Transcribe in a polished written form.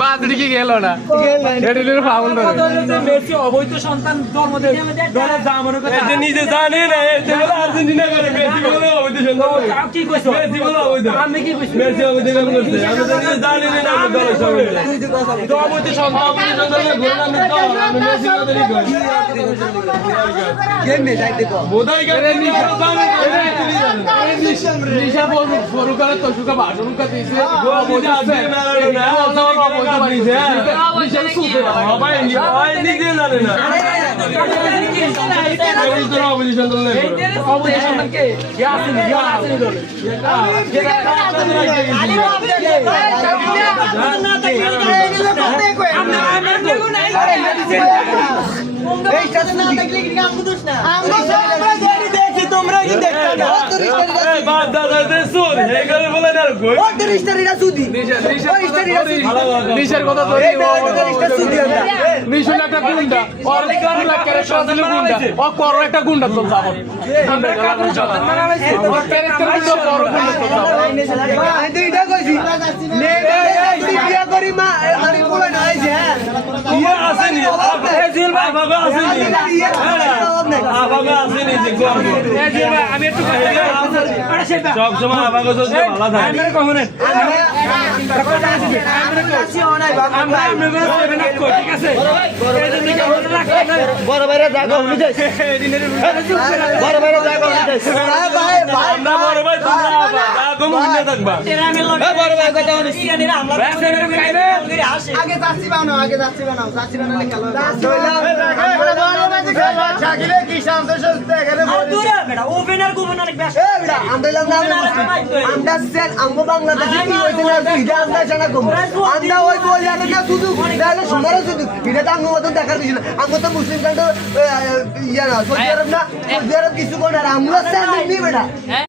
বাদড়ি কি গেল না এডিলের ফাউল ধরে মেসি অবৈধ সন্তান জন্ম দেয় দলে জামানোর কথা এতে নিজে জানে না এতে বলে আর্জেন্টিনা করে মেসি বলে অবৈধ সন্তান কি কইছো মেসি বলে অবৈধ আমি কি কইছি মেসি অবৈধ কাম করছে আমি তো নিজে জানি না আমি দলে সবাই অবৈধ সন্তান আমি মেসি বলে কই কেমনে যাইতে কো বোধাই করে নিজে জানে নিশা বড় করে তো সুকা ভাষণকা দিয়েছে গোল দিতে আগে মেলালো না নিশা সুতে সবাই নিজে জানে না এই তো অবৈধ সন্তান অবৈধ সন্তান কে ইয়াসিন দলে তোমরা কি দেখতে না বাদ দাদা দে সুদ হে করে বলে না কই নিশার কথা তো নিশুল একটা গুন্ডা আর গুন্ডা করে সাজলে গুন্ডা ও করো একটা গুন্ডা তো যাব আমরা কাজ চলা আর ক্যারেক্টার গুন্ডা করো গুন্ডা তো যাব আমি তো এটা কইছি বিয়া করি মা আমি বলে না এই যে ইয়া আসেনি এজিল ভাই বাবা আসেনি বাবা আসেনি যে গর্ব এজিল ভাই আমি একটু কথা আরে সেটা সব সময় আবাগো তো ভালো থাকে আমরা কখনো ঠিক আছে বড় বাইরে জায়গা হলি যাই বড় বাইরে জায়গা হলি যাই আমরা বড় ভাই তোমরা তুমি হিন্দে থাকবা বড় ভাই কথা হলি আগে যাচ্ছি বানাও যাচ্ছি বানালে খেলো শাকিলে কি শান্ত সুস্থ এখানে আমরা বাংলাদেশে কি হইতে না এটা আমরা জানা কম আমরা ওই বলি না শুধু তাহলে সোনারও শুধু এটা তো আঙ্গ মতন দেখার কিছু না আঙ্গ তো মুসলিম কান্ট্রি ইয়া না সৌদি আরব না সৌদি আরব কিছু কোন আর আমরা স্যান্ডিং নিবে না